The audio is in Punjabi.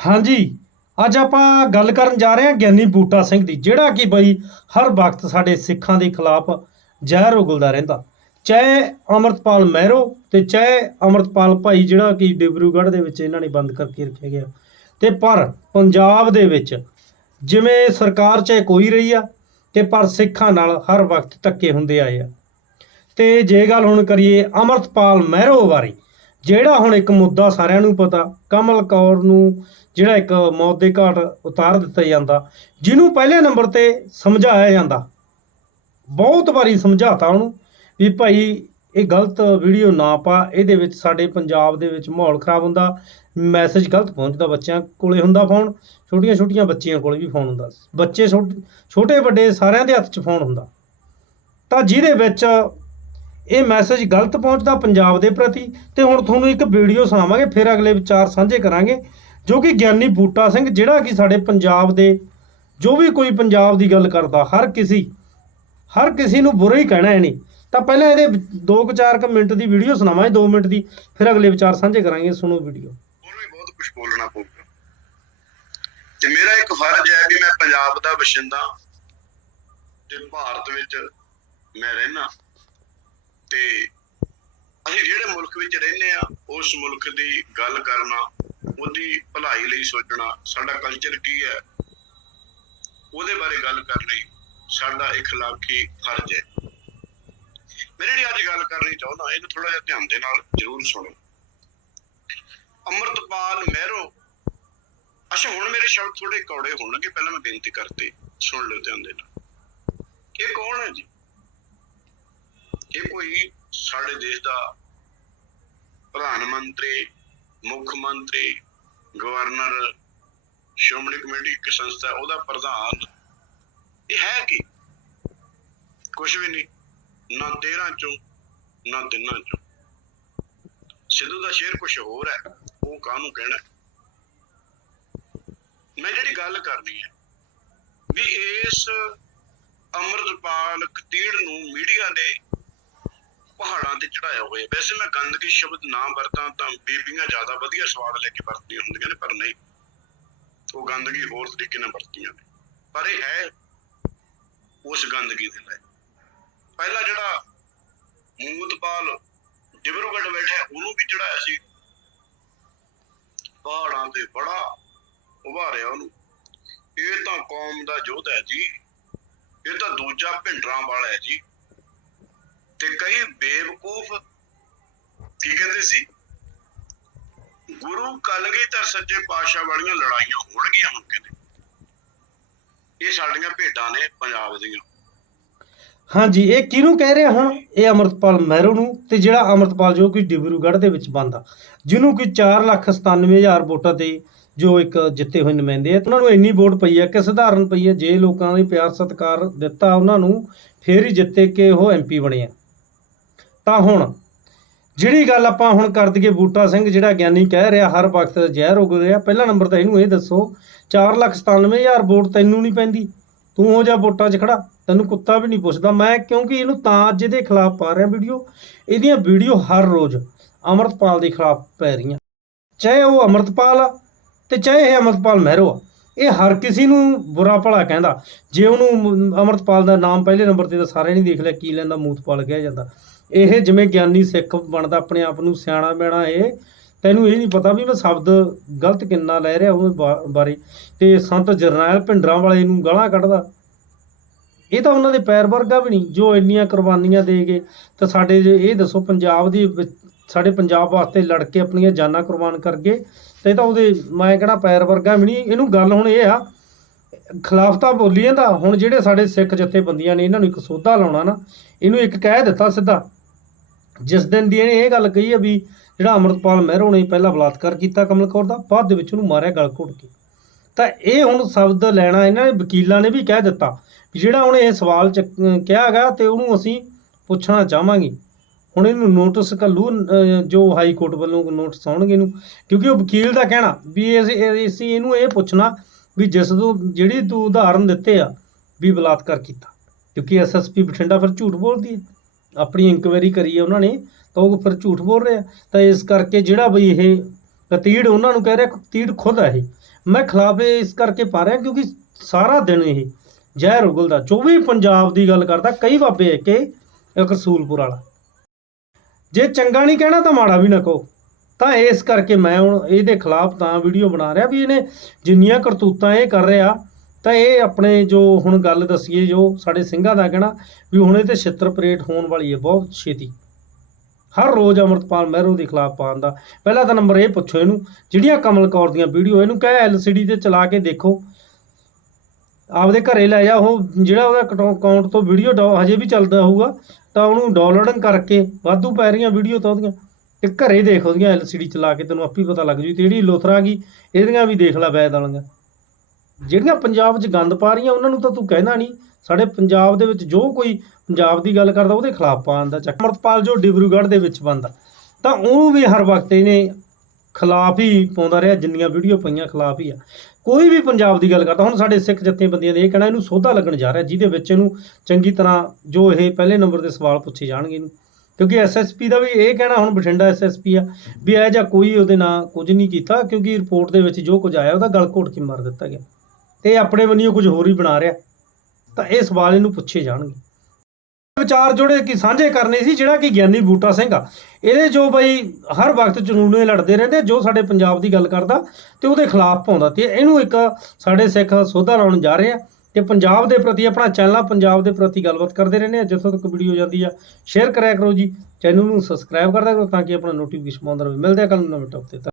ਹਾਂਜੀ, ਅੱਜ ਆਪਾਂ ਗੱਲ ਕਰਨ ਜਾ ਰਹੇ ਹਾਂ ਗਿਆਨੀ ਬੂਟਾ ਸਿੰਘ ਦੀ, ਜਿਹੜਾ ਕਿ ਬਈ ਹਰ ਵਕਤ ਸਾਡੇ ਸਿੱਖਾਂ ਦੇ ਖਿਲਾਫ ਜ਼ਹਿਰ ਉਗਲਦਾ ਰਹਿੰਦਾ। ਚਾਹੇ ਅਮਰਤਪਾਲ ਮਹਿਰੋ ਤੇ ਚਾਹੇ ਅਮਰਤਪਾਲ ਭਾਈ ਜਿਹੜਾ ਕਿ ਡਿਬਰੂਗੜ੍ਹ ਦੇ ਵਿੱਚ ਇਹਨਾਂ ਨੇ ਬੰਦ ਕਰਕੇ ਰੱਖਿਆ ਗਿਆ ਤੇ ਪਰ ਪੰਜਾਬ ਦੇ ਵਿੱਚ ਜਿਵੇਂ ਸਰਕਾਰ ਚਾਹੇ ਕੋਈ ਰਹੀ ਆ, ਤੇ ਪਰ ਸਿੱਖਾਂ ਨਾਲ ਹਰ ਵਕਤ ਧੱਕੇ ਹੁੰਦੇ ਆਏ ਆ। ਤੇ ਜੇ ਗੱਲ ਹੁਣ ਕਰੀਏ ਅਮਰਤਪਾਲ ਮਹਿਰੋ ਬਾਰੇ ਜਿਹੜਾ ਹੁਣ ਇੱਕ ਮੁੱਦਾ ਸਾਰਿਆਂ ਨੂੰ ਪਤਾ, ਕਮਲ ਕੌਰ ਨੂੰ ਜਿਹੜਾ ਇੱਕ ਮੌਤ ਦੇ ਘਾਟ ਉਤਾਰ ਦਿੱਤਾ ਜਾਂਦਾ, ਜਿਹਨੂੰ ਪਹਿਲੇ ਨੰਬਰ ਤੇ ਸਮਝਾਇਆ ਜਾਂਦਾ। ਬਹੁਤ ਵਾਰੀ ਸਮਝਾਤਾ ਉਹਨੂੰ ਵੀ ਭਾਈ ਇਹ ਗਲਤ ਵੀਡੀਓ ਨਾ ਪਾ, ਇਹਦੇ ਵਿੱਚ ਸਾਡੇ ਪੰਜਾਬ ਦੇ ਵਿੱਚ ਮਾਹੌਲ ਖਰਾਬ ਹੁੰਦਾ ਮੈਸੇਜ ਗਲਤ ਪਹੁੰਚਦਾ ਬੱਚਿਆਂ ਕੋਲੇ ਹੁੰਦਾ ਫੋਨ ਛੋਟੀਆਂ ਛੋਟੀਆਂ ਬੱਚੀਆਂ ਕੋਲੇ ਵੀ ਫੋਨ ਹੁੰਦਾ। ਬੱਚੇ ਛੋਟ- ਛੋਟੇ ਵੱਡੇ ਸਾਰਿਆਂ ਦੇ ਹੱਥ 'ਚ ਫੋਨ ਹੁੰਦਾ। ਤਾਂ ਜਿਹਦੇ ਵਿੱਚ ਇਹ ਮੈਸੇਜ ਗਲਤ ਪਹੁੰਚਦਾ ਪੰਜਾਬ ਦੇ ਪ੍ਰਤੀ ਤੇ ਹੁਣ ਤੁਹਾਨੂੰ ਇੱਕ ਵੀਡੀਓ ਸੁਣਾਵਾਂਗੇ, ਫਿਰ ਅਗਲੇ ਵਿਚਾਰ ਸਾਂਝੇ ਕਰਾਂਗੇ, ਜੋ ਕਿ ਗਿਆਨੀ ਬੂਟਾ ਸਿੰਘ, ਜਿਹੜਾ ਕਿ ਸਾਡੇ ਪੰਜਾਬ ਦੇ ਜੋ ਵੀ ਕੋਈ ਪੰਜਾਬ ਦੀ ਗੱਲ ਕਰਦਾ, ਹਰ ਕਿਸੇ ਹਰ ਕਿਸੇ ਨੂੰ ਬੁਰਾ ਹੀ ਕਹਿਣਾ ਇਹਨੇ। ਤਾਂ ਪਹਿਲਾਂ ਇਹਦੇ 2-4 ਮਿੰਟ ਦੀ ਵੀਡੀਓ ਸੁਣਾਵਾਂਗੇ 2 ਮਿੰਟ ਦੀ, ਫਿਰ ਅਗਲੇ ਵਿਚਾਰ ਸਾਂਝੇ ਕਰਾਂਗੇ, ਸੁਣੋ ਵੀਡੀਓ ਹੋਰ ਵੀ ਬਹੁਤ ਕੁਝ ਬੋਲਣਾ ਪਊਗਾ। ਤੇ ਮੇਰਾ ਇੱਕ ਫਰਜ਼ ਹੈ ਵੀ ਮੈਂ ਪੰਜਾਬ ਦਾ ਵਸਿੰਦਾ ਤੇ ਭਾਰਤ ਵਿੱਚ ਮੈਂ ਰਹਿਣਾ ਤੇ ਅਸੀਂ ਜਿਹੜੇ ਮੁਲਕ ਵਿੱਚ ਰਹਿੰਦੇ ਆ ਉਸ ਮੁਲਕ ਦੀ ਗੱਲ ਕਰਨਾ, ਉਹਦੀ ਭਲਾਈ ਲਈ ਸੋਚਣਾ, ਸਾਡਾ ਕਲਚਰ ਕੀ ਹੈ, ਉਹਦੇ ਬਾਰੇ ਗੱਲ ਕਰਨੀ ਸਾਡਾ ਇਖਲਾਕੀ ਫਰਜ਼ ਹੈ। ਮੈਂ ਜਿਹੜੀ ਅੱਜ ਗੱਲ ਕਰਨੀ ਚਾਹੁੰਦਾ, ਇਹਨੂੰ ਥੋੜਾ ਜਿਹਾ ਧਿਆਨ ਦੇ ਨਾਲ ਜ਼ਰੂਰ ਸੁਣੋ। ਅਮਰਤਪਾਲ ਮਹਿਰੋ, ਅੱਛਾ, ਹੁਣ ਮੇਰੇ ਸ਼ਬਦ ਥੋੜੇ ਕੌੜੇ ਹੋਣਗੇ, ਪਹਿਲਾਂ ਮੈਂ ਬੇਨਤੀ ਕਰਤੀ, ਸੁਣ ਲਿਓ ਧਿਆਨ ਦੇ ਨਾਲ। ਇਹ ਕੌਣ ਹੈ ਜੀ? ਇਹ ਕੋਈ ਸਾਡੇ ਦੇਸ਼ ਦਾ ਪ੍ਰਧਾਨ ਮੰਤਰੀ, ਮੁੱਖ ਮੰਤਰੀ, ਗਵਰਨਰ, ਸ਼੍ਰੋਮਣੀ ਕਮੇਟੀ, ਇੱਕ ਸੰਸਥਾ ਉਹਦਾ ਪ੍ਰਧਾਨ ਇਹ ਹੈ ਕੀ? ਕੁਝ ਵੀ ਨਹੀਂ, ਨਾ 13 ਚੋਂ, ਨਾ ਤਿੰਨਾਂ ਚੋਂ। ਸਿੱਧੂ ਦਾ ਸ਼ੇਰ ਕੁਝ ਹੋਰ ਹੈ, ਉਹ ਕਾਹਨੂੰ ਕਹਿਣਾ ਮੈਂ ਜਿਹੜੀ ਗੱਲ ਕਰਨੀ ਹੈ, ਵੀ ਇਸ ਅਮਰਪਾਲ ਕਤੀੜ ਨੂੰ ਮੀਡੀਆ ਨੇ ਪਹਾੜਾਂ ਤੇ ਚੜਾਇਆ ਹੋਇਆ ਵੈਸੇ ਮੈਂ ਗੰਦਗੀ ਸ਼ਬਦ ਨਾ ਵਰਤਾਂ ਤਾਂ ਬੀਬੀਆਂ ਜ਼ਿਆਦਾ ਵਧੀਆ ਸਵਾਦ ਲੈ ਕੇ ਵਰਤਦੀਆਂ ਹੁੰਦੀਆਂ ਨੇ, ਪਰ ਨਹੀਂ। ਉਹ ਗੰਦਗੀ ਹੋਰ ਤਰੀਕੇ ਨਾਲ ਵਰਤੀਆਂ ਨੇ। ਪਰ ਇਹ ਹੈ, ਉਸ ਗੰਦਗੀ ਦੇ ਲਈ। ਪਹਿਲਾ ਜਿਹੜਾ ਮੂਤਪਾਲ ਡਿਬਰੂਗੜ੍ਹ ਬੈਠਾ ਉਹਨੂੰ ਵੀ ਚੜਾਇਆ ਸੀ। ਪਹਾੜਾਂ ਤੇ ਬੜਾ ਉਭਾਰਿਆ ਉਹਨੂੰ। ਇਹ ਤਾਂ ਕੌਮ ਦਾ ਯੋਧਾ ਹੈ ਜੀ। ਇਹ ਤਾਂ ਦੂਜਾ ਭਿੰਡਰਾਂ ਵਾਲਾ ਹੈ ਜੀ। ਤੇ ਕਈ ਬੇਵਕੂਫ ਕੀ ਕਹਿੰਦੇ ਸੀ? ਗੁਰੂ ਕਲਗੀਧਰ ਸੱਚੇ ਪਾਤਸ਼ਾਹ ਵਾਲੀਆਂ ਲੜਾਈਆਂ ਹੋਣਗੀਆਂ ਹੁਣ ਕਹਿੰਦੇ। ਇਹ ਸਾਡੀਆਂ ਭੇਡਾਂ ਨੇ ਪੰਜਾਬ ਦੀਆਂ। ਹਾਂਜੀ, ਇਹ ਕਿਹਨੂੰ ਕਹਿ ਰਿਹਾ ਹੁਣ? ਇਹ ਅਮਰਤਪਾਲ ਮਹਿਰੋ ਨੂੰ ਤੇ ਜਿਹੜਾ ਅਮਰਤਪਾਲ ਜੋ ਕਿ ਡਿਬਰੂਗੜ੍ਹ ਦੇ ਵਿੱਚ ਬੰਦਾ ਜਿਹਨੂੰ ਕਿ 497000 ਵੋਟਾਂ ਤੇ ਜੋ ਇੱਕ ਜਿੱਤੇ ਹੋਏ ਨੁਮਾਇੰਦੇ ਆ ਉਹਨਾਂ ਨੂੰ ਇੰਨੀ ਵੋਟ ਪਈ ਹੈ ਕਿ ਸਧਾਰਨ ਪਈ ਹੈ ਜੇ ਲੋਕਾਂ ਨੇ ਪਿਆਰ ਸਤਿਕਾਰ ਦਿੱਤਾ ਉਹਨਾਂ ਨੂੰ, ਫੇਰ ਹੀ ਜਿੱਤੇ ਕਿ ਉਹ ਐਮਪੀ ਬਣੇ ਆ। ਤਾਂ ਹੁਣ। ਜਿਹੜੀ ਗੱਲ ਆਪਾਂ ਹੁਣ ਕਰ ਦਈਏ ਬੂਟਾ ਸਿੰਘ, ਜਿਹੜਾ ਗਿਆਨੀ ਕਹਿ ਰਿਹਾ, ਹਰ ਵਕਤ ਜ਼ਹਿਰ ਉਗ ਰਿਹਾ। ਪਹਿਲਾ ਨੰਬਰ ਤਾਂ ਇਹਨੂੰ ਇਹ ਦੱਸੋ 497000 ਵੋਟ ਤੈਨੂੰ ਨਹੀਂ ਪੈਂਦੀ। ਤੂੰ ਹੋ ਜਾ ਵੋਟਾਂ 'ਚ ਖੜਾ, ਤੈਨੂੰ ਕੁੱਤਾ ਵੀ ਨਹੀਂ ਪੁੱਛਦਾ। ਮੈਂ ਕਿਉਂਕਿ ਇਹਨੂੰ ਤਾਂ ਅੱਜ ਇਹਦੇ ਖਿਲਾਫ ਪਾ ਰਿਹਾ ਵੀਡੀਓ। ਇਹਦੀਆਂ ਵੀਡੀਓ ਹਰ ਰੋਜ਼ ਅਮਰਤਪਾਲ ਦੇ ਖਿਲਾਫ ਪੈ ਰਹੀਆਂ। ਚਾਹੇ ਉਹ ਅਮਰਤਪਾਲ ਆ ਤੇ ਚਾਹੇ ਇਹ ਅਮਰਤਪਾਲ ਮਹਿਰੋ ਆ। ਇਹ ਹਰ ਕਿਸੇ ਨੂੰ ਬੁਰਾ ਭਲਾ ਕਹਿੰਦਾ। ਜੇ ਉਹਨੂੰ ਮ- ਅਮਰਤਪਾਲ ਦਾ ਨਾਮ ਪਹਿਲੇ ਨੰਬਰ ਤੇ ਤਾਂ ਸਾਰਿਆਂ ਨਹੀਂ ਦੇਖ ਲਿਆ, ਕੀ ਲੈਂਦਾ ਮੂਤਪਾਲ ਕਿਹਾ ਜਾਂਦਾ। ਇਹ ਜਿਵੇਂ ਗਿਆਨੀ ਸਿੱਖ ਬਣਦਾ ਆਪਣੇ ਆਪ ਨੂੰ ਸਿਆਣਾ ਬੈਣਾ ਇਹ, ਤੈਨੂੰ ਇਹ ਨਹੀਂ ਪਤਾ ਵੀ ਮੈਂ ਸ਼ਬਦ ਗਲਤ ਕਿੰਨਾ ਲੈ ਰਿਹਾ ਉਹ ਬਾਰੇ। ਤੇ ਸੰਤ ਜਰਨੈਲ ਭਿੰਡਰਾਂ ਵਾਲੇ ਨੂੰ ਗਾਲਾਂ ਕੱਢਦਾ। ਇਹ ਤਾਂ ਉਹਨਾਂ ਦੇ ਪੈਰ ਵਰਗਾ ਵੀ ਨਹੀਂ, ਜੋ ਇੰਨੀਆਂ ਕੁਰਬਾਨੀਆਂ ਦੇ ਗਏ ਤਾਂ ਸਾਡੇ ਜੇ ਇਹ ਦੱਸੋ ਪੰਜਾਬ ਦੀ ਵਿੱਚ- ਸਾਡੇ ਪੰਜਾਬ ਵਾਸਤੇ ਲੜ ਕੇ ਆਪਣੀਆਂ ਜਾਨਾਂ ਕੁਰਬਾਨ ਕਰ ਗਏ, ਤੇ ਇਹ ਤਾਂ ਉਹਦੇ ਮੈਂ ਕਿਹੜਾ ਪੈਰ ਵਰਗਾ ਵੀ ਨਹੀਂ, ਇਹਨੂੰ ਗੱਲ ਹੁਣ ਇਹ ਆ ਖਿਲਾਫ ਤਾਂ ਬੋਲੀ ਜਾਂਦਾ, ਹੁਣ ਜਿਹੜੇ ਸਾਡੇ ਸਿੱਖ ਜਥੇਬੰਦੀਆਂ ਨੇ ਇਹਨਾਂ ਨੂੰ ਇੱਕ ਸੋਧਾ ਲਾਉਣਾ ਨਾ, ਇਹਨੂੰ ਇੱਕ ਕਹਿ ਦਿੱਤਾ ਸਿੱਧਾ। ਜਿਸ ਦਿਨ ਦੀ ਇਹਨੇ ਇਹ ਗੱਲ ਕਹੀ ਹੈ ਵੀ ਜਿਹੜਾ ਅਮਰਤਪਾਲ ਮਹਿਰੋਂ ਨੇ ਪਹਿਲਾਂ ਬਲਾਤਕਾਰ ਕੀਤਾ ਕਮਲ ਕੌਰ ਦਾ, ਬਾਅਦ ਦੇ ਵਿੱਚ ਉਹਨੂੰ ਮਾਰਿਆ ਗਲ ਘੁੱਟ ਕੇ। ਤਾਂ ਇਹ ਹੁਣ ਸ਼ਬਦ ਲੈਣਾ ਇਹਨਾਂ ਨੇ, ਵਕੀਲਾਂ ਨੇ ਵੀ ਕਹਿ ਦਿੱਤਾ ਵੀ ਜਿਹੜਾ ਹੁਣ ਇਹ ਸਵਾਲ ਚ ਕਿਹਾ ਹੈਗਾ ਤੇ ਉਹਨੂੰ ਅਸੀਂ ਪੁੱਛਣਾ ਚਾਹਾਂਗੇ। ਹੁਣ ਇਹਨੂੰ ਨੋਟਿਸ ਕੱਲੂ ਜੋ ਹਾਈ ਕੋਰਟ ਵੱਲੋਂ ਨੋਟਿਸ ਆਉਣਗੇ ਇਹਨੂੰ, ਕਿਉਂਕਿ ਉਹ ਵਕੀਲ ਦਾ ਕਹਿਣਾ ਵੀ ਅਸੀਂ ਅਸੀਂ ਇਹਨੂੰ ਇਹ ਪੁੱਛਣਾ ਵੀ ਜਿਸ ਤੋਂ, ਜਿਹੜੀ ਤੂੰ ਉਦਾਹਰਨ ਦਿੱਤੇ ਆ ਵੀ ਬਲਾਤਕਾਰ ਕੀਤਾ, ਕਿਉਂਕਿ ਐਸਐਸਪੀ ਬਠਿੰਡਾ ਫਿਰ ਝੂਠ ਬੋਲਦੀ ਹੈ। ਆਪਣੀ ਇਨਕੁਆਇਰੀ ਕਰੀ ਹੈ ਉਹਨਾਂ ਨੇ, ਤਾਂ ਉਹ ਫਿਰ ਝੂਠ ਬੋਲ ਰਿਹਾ ਤਾਂ ਇਸ ਕਰਕੇ ਜਿਹੜਾ ਵੀ ਇਹ ਕਤੀੜ ਉਹਨਾਂ ਨੂੰ ਕਹਿ ਰਿਹਾ ਕਤੀੜ ਖੁਦ ਹੈ ਇਹ। ਮੈਂ ਖਿਲਾਫ ਇਹ ਇਸ ਕਰਕੇ ਪਾ ਰਿਹਾ ਕਿਉਂਕਿ ਸਾਰਾ ਦਿਨ ਇਹ ਜ਼ਹਿਰ ਉਗਲਦਾ, ਜੋ ਵੀ ਪੰਜਾਬ ਦੀ ਗੱਲ ਕਰਦਾ, ਕਈ ਬਾਬੇ ਹੈ ਕਿ ਇੱਕ ਰਸੂਲਪੁਰ ਵਾਲਾ। ਜੇ ਚੰਗਾ ਨਹੀਂ ਕਹਿਣਾ ਤਾਂ ਮਾੜਾ ਵੀ ਨਾ ਕਹੋ। ਤਾਂ ਇਸ ਕਰਕੇ ਮੈਂ ਹੁਣ ਇਹਦੇ ਖਿਲਾਫ ਤਾਂ ਵੀਡੀਓ ਬਣਾ ਰਿਹਾ ਵੀ ਇਹਨੇ ਜਿੰਨੀਆਂ ਕਰਤੂਤਾਂ ਇਹ ਕਰ ਰਿਹਾ ਤਾਂ ਇਹ ਆਪਣੇ ਜੋ ਹੁਣ ਗੱਲ ਦਸੀਏ, ਜੋ ਸਾਡੇ ਸਿੰਘਾਂ ਦਾ ਕਹਿਣਾ ਵੀ ਹੁਣ ਇਹ ਤੇ ਛਿੱਤਰ ਪਰੇਡ ਹੋਣ ਵਾਲੀ ਹੈ, ਬਹੁਤ ਛੇਤੀ। ਹਰ ਰੋਜ਼ ਅਮਰਤਪਾਲ ਮਹਿਰੂ ਦੇ ਖਿਲਾਫ ਪਾਉਣ ਦਾ। ਪਹਿਲਾ ਤਾਂ ਨੰਬਰ ਇਹ ਪੁੱਛੋ ਇਹਨੂੰ, ਜਿਹੜੀਆਂ ਕਮਲ ਕੌਰ ਦੀਆਂ ਵੀਡੀਓ ਇਹਨੂੰ ਕਹੇ ਐਲਸੀਡੀ ਤੇ ਚਲਾ ਕੇ ਦੇਖੋ। ਆਪਦੇ ਘਰੇ ਲੈ ਜਾ, ਉਹ ਜਿਹੜਾ ਉਹਦਾ ਅਕਾਊਂਟ ਤੋਂ ਵੀਡੀਓ ਹਜੇ ਵੀ ਚੱਲਦਾ ਹੋਊਗਾ, ਤਾਂ ਉਹਨੂੰ ਡਾਊਨਲੋਡਿੰਗ ਕਰਕੇ ਵਾਧੂ ਪੈ ਰਹੀਆਂ ਵੀਡੀਓ ਤਾਂ ਉਹਦੀਆਂ। ਤੇ ਘਰੇ ਦੇਖ ਉਹਦੀਆਂ ਐਲਸੀਡੀ ਚਲਾ ਕੇ, ਤੈਨੂੰ ਆਪੇ ਹੀ ਪਤਾ ਲੱਗ ਜੂ, ਤੇ ਜਿਹੜੀ ਲੋਥਰਾ ਗਈ ਇਹਦੀਆਂ ਵੀ ਦੇਖ ਲੈ ਬੈਦ ਵਾਲੀਆਂ। ਜਿਹੜੀਆਂ ਪੰਜਾਬ 'ਚ ਗੰਦ ਪਾ ਰਹੀਆਂ, ਉਹਨਾਂ ਨੂੰ ਤਾਂ ਤੂੰ ਕਹਿਣਾ ਨਹੀਂ। ਸਾਡੇ ਪੰਜਾਬ ਦੇ ਵਿੱਚ ਜੋ ਕੋਈ ਪੰਜਾਬ ਦੀ ਗੱਲ ਕਰਦਾ, ਉਹਦੇ ਖਿਲਾਫ ਪਾਉਣ ਦਾ ਚੱਕ। ਅਮਰਤਪਾਲ ਜੋ ਡਿਬਰੂਗੜ੍ਹ ਦੇ ਵਿੱਚ ਬੰਦਾ ਤਾਂ ਉਹ ਵੀ ਹਰ ਵਕਤ ਇਹਨੇ ਖਿਲਾਫ ਹੀ ਪਾਉਂਦਾ ਰਿਹਾ, ਜਿੰਨੀਆਂ ਵੀਡੀਓ ਪਈਆਂ ਖਿਲਾਫ ਹੀ ਆ। ਕੋਈ ਵੀ ਪੰਜਾਬ ਦੀ ਗੱਲ ਕਰਦਾ, ਹੁਣ ਸਾਡੇ ਸਿੱਖ ਜਥੇਬੰਦੀਆਂ ਦੇ ਇਹ ਕਹਿਣਾ, ਇਹਨੂੰ ਸੋਧਾ ਲੱਗਣ ਜਾ ਰਿਹਾ, ਜਿਹਦੇ ਵਿੱਚ ਇਹਨੂੰ ਚੰਗੀ ਤਰ੍ਹਾਂ ਜੋ ਇਹ ਪਹਿਲੇ ਨੰਬਰ 'ਤੇ ਸਵਾਲ ਪੁੱਛੇ ਜਾਣਗੇ ਇਹਨੂੰ। ਕਿਉਂਕਿ ਐਸਐਸਪੀ ਦਾ ਵੀ ਇਹ ਕਹਿਣਾ, ਹੁਣ ਬਠਿੰਡਾ ਐਸਐਸਪੀ ਆ, ਵੀ ਇਹ ਜਾਂ ਕੋਈ ਉਹਦੇ ਨਾਲ ਕੁਝ ਨਹੀਂ ਕੀਤਾ, ਕਿਉਂਕਿ ਰਿਪੋਰਟ ਦੇ ਵਿੱਚ ਜੋ ਕੁਝ ਆਇਆ, ਉਹਦਾ ਗਲ ਘੋਟ ਕੇ ਮਾਰ ਦਿੱਤਾ ਗਿਆ। ਤੇ ਇਹ ਆਪਣੇ ਵੱਲੋਂ ਕੁਝ ਹੋਰ ਹੀ ਬਣਾ ਰਿਹਾ। ਤਾਂ ਇਹ ਸਵਾਲ ਇਹਨੂੰ ਪੁੱਛੇ ਜਾਣਗੇ। ਵਿਚਾਰ ਜੋੜੇ ਕਿ ਸਾਂਝੇ ਕਰਨੇ ਸੀ, ਜਿਹੜਾ ਕਿ ਗਿਆਨੀ ਬੂਟਾ ਸਿੰਘ ਆ। ਇਹਦੇ ਜੋ ਬਈ ਹਰ ਵਕਤ ਚਨੂਨੇ ਲੜਦੇ ਰਹਿੰਦੇ, ਜੋ ਸਾਡੇ ਪੰਜਾਬ ਦੀ ਗੱਲ ਕਰਦਾ ਤੇ ਉਹਦੇ ਖਿਲਾਫ ਪਾਉਂਦਾ ਤੇ ਇਹਨੂੰ ਇੱਕ ਸਾਡੇ ਸਿੱਖ ਸੋਧਾ ਲਾਉਣ ਜਾ ਰਹੇ ਆ ਤੇ ਪੰਜਾਬ ਦੇ ਪ੍ਰਤੀ ਆਪਣਾ ਚੈਨਲ ਆ ਪੰਜਾਬ ਦੇ ਪ੍ਰਤੀ ਗੱਲਬਾਤ ਕਰਦੇ ਰਹਿੰਦੇ ਆ। ਜਿੱਥੋਂ ਤੱਕ ਵੀਡੀਓ ਜਾਂਦੀ ਆ, ਸ਼ੇਅਰ ਕਰਿਆ ਕਰੋ ਜੀ। ਚੈਨਲ ਨੂੰ ਸਬਸਕ੍ਰਾਈਬ ਕਰਦਾ ਕਰੋ ਤਾਂ ਕਿ ਆਪਣਾ ਨੋਟੀਫਿਕੇਸ਼ਨ ਆਉਂਦਾ ਰਹੇ। ਮਿਲਦੇ ਆ ਕੱਲ ਨੂੰ ਨਵੇਂ ਟੌਪ ਤੇ।